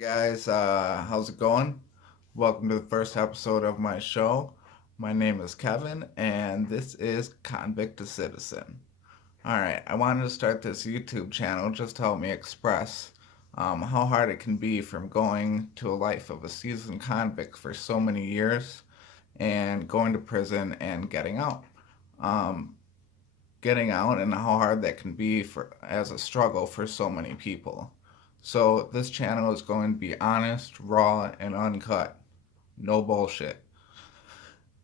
Guys, how's it going? Welcome to the first episode of my show. My name is Kevin, and this is Convict to Citizen. All right, I wanted to start this YouTube channel just to help me express how hard it can be from going to a life of a seasoned convict for so many years and going to prison and getting out. Um, Getting out and how hard that can be for as a struggle for so many people. So this channel is going to be honest, raw, and uncut. No bullshit.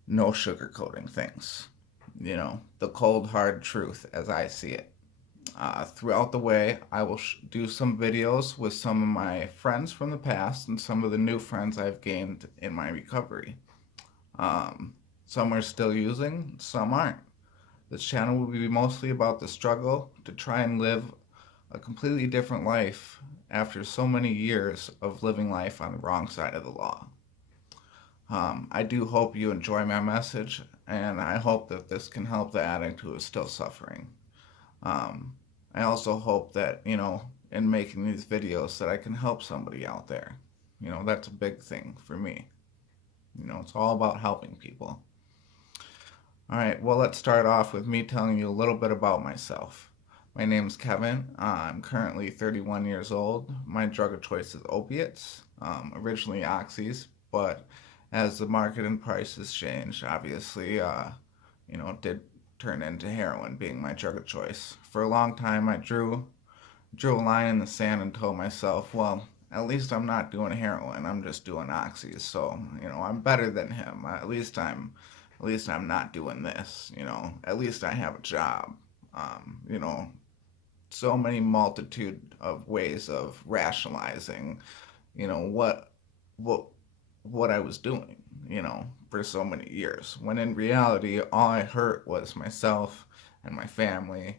No sugarcoating things. The cold hard truth as I see it. Throughout the way, I will do some videos with some of my friends from the past and some of the new friends I've gained in my recovery. Um, some are still using, some aren't. This channel will be mostly about the struggle to try and live a completely different life after so many years of living life on the wrong side of the law. I do hope you enjoy my message, and I hope that this can help the addict who is still suffering. Um, I also hope that, in making these videos, that I can help somebody out there. That's a big thing for me. It's all about helping people. All right, well, let's start off with me telling you a little bit about myself. My name is Kevin. I'm currently 31 years old. My drug of choice is opiates, originally oxys, but as the market and prices changed, obviously, it did turn into heroin being my drug of choice. For a long time, I drew a line in the sand and told myself, well, at least I'm not doing heroin. I'm just doing oxys. So, I'm better than him. At least I'm not doing this. At least I have a job. Um, you know, so many multitude of ways of rationalizing, you know, what what what I was doing, for so many years. When in reality, all I hurt was myself and my family.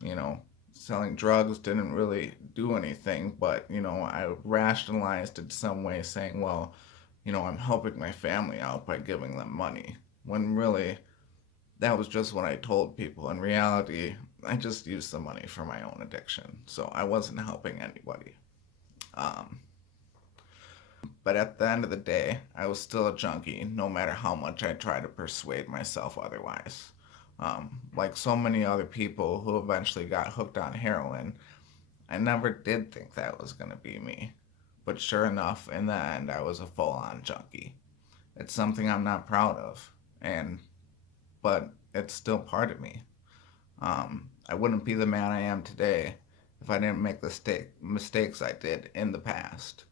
You know, selling drugs didn't really do anything, but I rationalized it some way, saying, well, I'm helping my family out by giving them money. When really, that was just what I told people. In reality, I just used the money for my own addiction, so I wasn't helping anybody. Um, but at the end of the day, I was still a junkie, no matter how much I tried to persuade myself otherwise. Like so many other people who eventually got hooked on heroin, I never did think that was going to be me. But sure enough, in the end, I was a full on junkie. It's something I'm not proud of, and but it's still part of me. I wouldn't be the man I am today if I didn't make the mistakes I did in the past.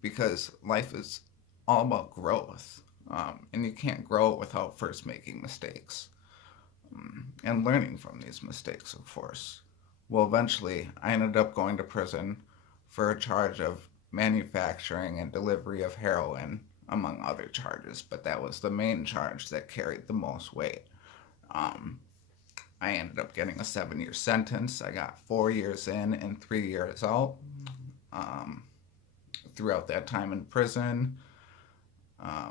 Because life is all about growth, and you can't grow without first making mistakes and learning from these mistakes, of course. Well, eventually, I ended up going to prison for a charge of manufacturing and delivery of heroin, among other charges, but that was the main charge that carried the most weight. Um, I ended up getting a 7 year sentence. I got 4 years in and 3 years out. Um, Throughout that time in prison, I,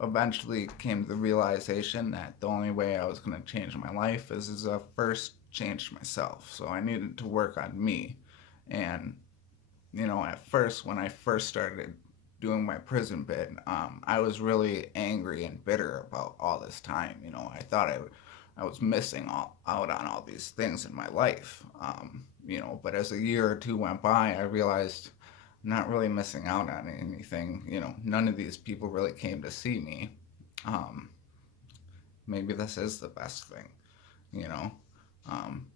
eventually came to the realization that the only way I was going to change my life is to first change myself. So I needed to work on me. And, at first, when I first started doing my prison bit, I was really angry and bitter about all this time. I thought I was missing out on all these things in my life. But as a year or two went by, I realized I'm not really missing out on anything. None of these people really came to see me. Um, Maybe this is the best thing. You know, um,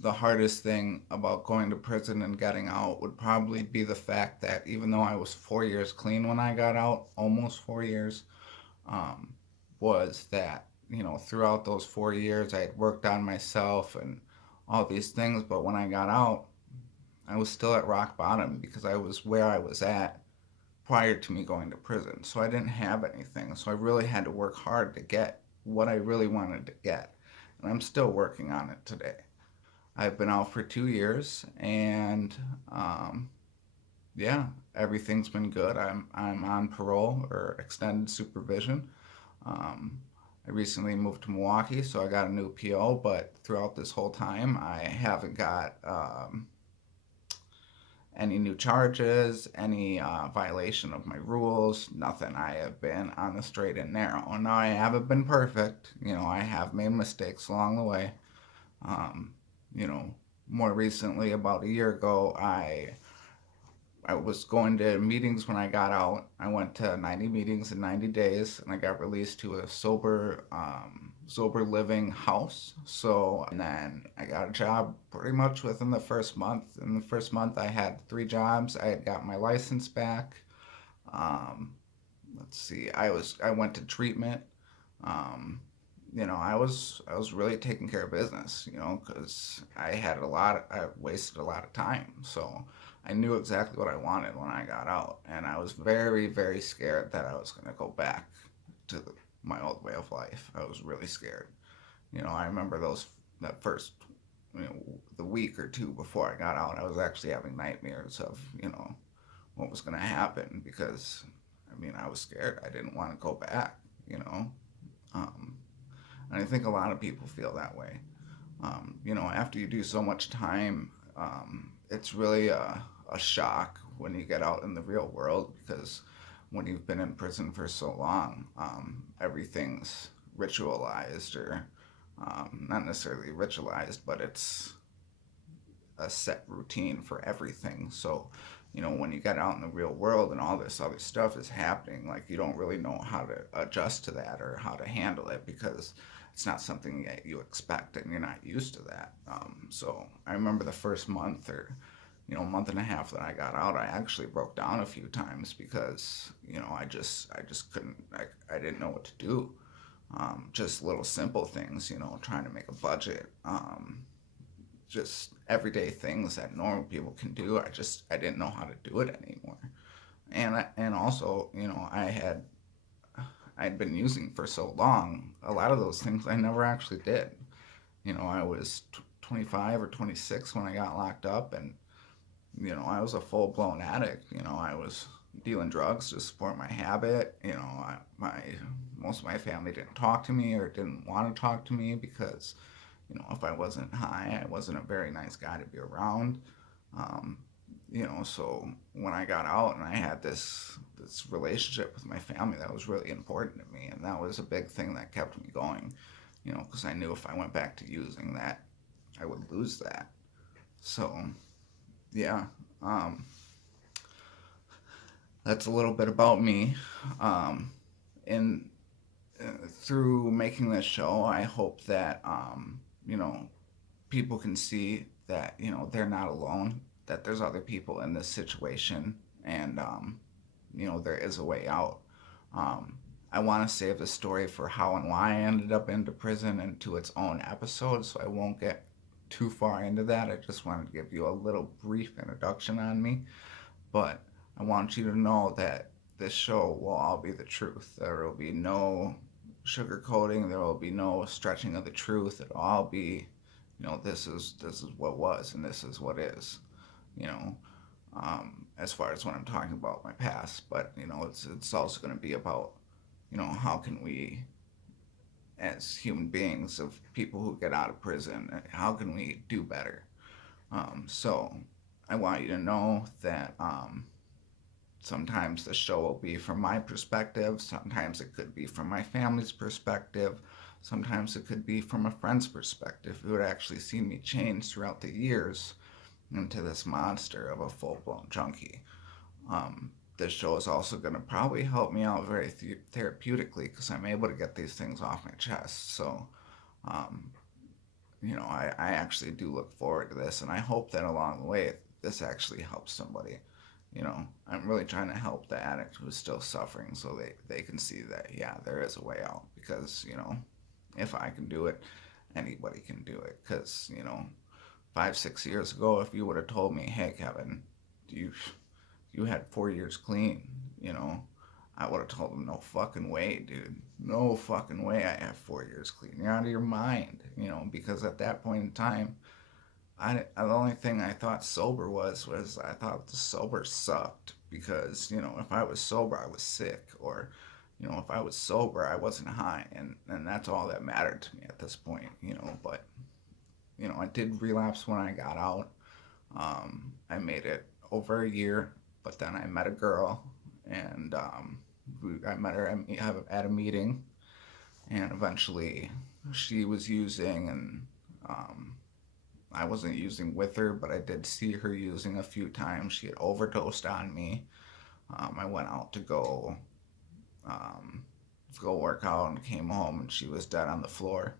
the hardest thing about going to prison and getting out would probably be the fact that even though I was 4 years clean when I got out, almost 4 years, um, was that, throughout those 4 years, I had worked on myself and all these things, but when I got out, I was still at rock bottom because I was where I was at prior to me going to prison. So I didn't have anything. So I really had to work hard to get what I really wanted to get. And I'm still working on it today. I've been out for 2 years, and yeah, everything's been good. I'm on parole or extended supervision. Um, I recently moved to Milwaukee, so I got a new PO. But throughout this whole time, I haven't got any new charges, any violation of my rules, nothing. I have been on the straight and narrow. Now, I haven't been perfect. I have made mistakes along the way. Um, you know, More recently, about a year ago, I was going to meetings when I got out. I went to 90 meetings in 90 days, and I got released to a sober living house. So, and then I got a job pretty much within the first month. In the first month, I had three jobs. I had got my license back. Um, let's see, I went to treatment. Um, I was really taking care of business, because I wasted a lot of time. So I knew exactly what I wanted when I got out, and I was very, very scared that I was going to go back to my old way of life. I was really scared. I remember that first, the week or two before I got out, I was actually having nightmares of, what was going to happen because, I was scared. I didn't want to go back, you know. Um, and I think a lot of people feel that way. After you do so much time, it's really a shock when you get out in the real world because when you've been in prison for so long, everything's ritualized or not necessarily ritualized, but it's a set routine for everything. So, when you get out in the real world and all this other stuff is happening, like you don't really know how to adjust to that or how to handle it because it's not something that you expect and you're not used to that. So I remember the first month or month and a half that I got out, I actually broke down a few times because I just couldn't I didn't know what to do. Just little simple things, trying to make a budget, just everyday things that normal people can do. I didn't know how to do it anymore. And also, I'd been using for so long. A lot of those things I never actually did. I was 25 or 26 when I got locked up, and I was a full blown addict. I was dealing drugs to support my habit. My most of my family didn't talk to me or didn't want to talk to me because if I wasn't high, I wasn't a very nice guy to be around. Um, so when I got out and I had this relationship with my family, that was really important to me, and that was a big thing that kept me going. Because I knew if I went back to using that, I would lose that. So yeah, um, that's a little bit about me. Um, and through making this show, I hope that people can see that they're not alone, that there's other people in this situation, and there is a way out. Um, I want to save the story for how and why I ended up into prison into its own episode, so I won't get too far into that. I just wanted to give you a little brief introduction on me, but I want you to know that this show will all be the truth. There will be no sugarcoating. There will be no stretching of the truth. It'll all be, this is what was and this is what is. You know, as far as when I'm talking about my past, but it's also going to be about how can we as human beings of people who get out of prison, how can we do better? So I want you to know that sometimes the show will be from my perspective, sometimes it could be from my family's perspective, sometimes it could be from a friend's perspective who had actually seen me change throughout the years into this monster of a full blown junkie. This show is also going to probably help me out very therapeutically because I'm able to get these things off my chest. So, um, I actually do look forward to this, and I hope that along the way, this actually helps somebody. I'm really trying to help the addict who's still suffering so they can see that, yeah, there is a way out because, if I can do it, anybody can do it. Because, 5, 6 years ago, if you would have told me, hey, Kevin, you you had 4 years clean, I would have told them, no fucking way, dude. No fucking way I have 4 years clean. You're out of your mind, because at that point in time, the only thing I thought sober was I thought the sober sucked because, if I was sober, I was sick, or, if I was sober, I wasn't high, and that's all that mattered to me at this point, but, I did relapse when I got out. I made it over a year, but then I met a girl, and I met her at a meeting, and eventually she was using, and um, I wasn't using with her, but I did see her using a few times. She had overdosed on me. I went out um, to go work out and came home, and she was dead on the floor.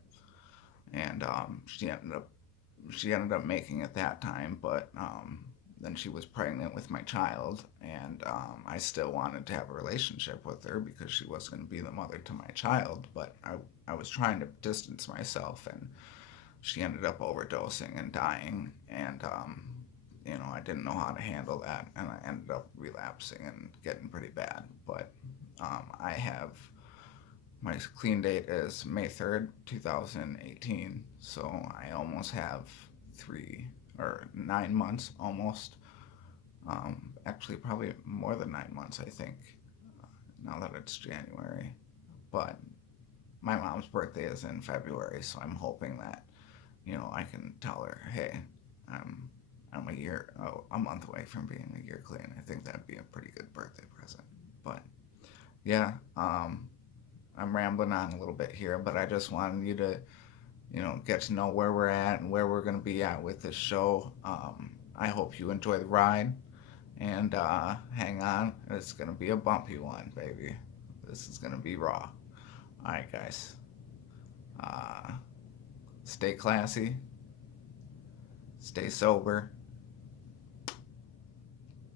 And she ended up making it that time, but then she was pregnant with my child, and I still wanted to have a relationship with her because she was going to be the mother to my child, but I was trying to distance myself, and she ended up overdosing and dying, and I didn't know how to handle that, and I ended up relapsing and getting pretty bad. But I have my clean date is May 3rd, 2018, so I almost have 3 or 9 months almost. Actually, probably more than 9 months, I think, now that it's January. But my mom's birthday is in February, so I'm hoping that I can tell her, hey, I'm a month away from being a year clean. I think that'd be a pretty good birthday present. But yeah, I'm rambling on a little bit here, but I just wanted you to, get to know where we're at and where we're going to be at with this show. I hope you enjoy the ride, and hang on. It's going to be a bumpy one, baby. This is going to be raw. All right, guys. Uh, Stay classy, stay sober,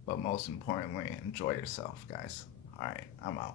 but most importantly, enjoy yourself, guys. All right, I'm out.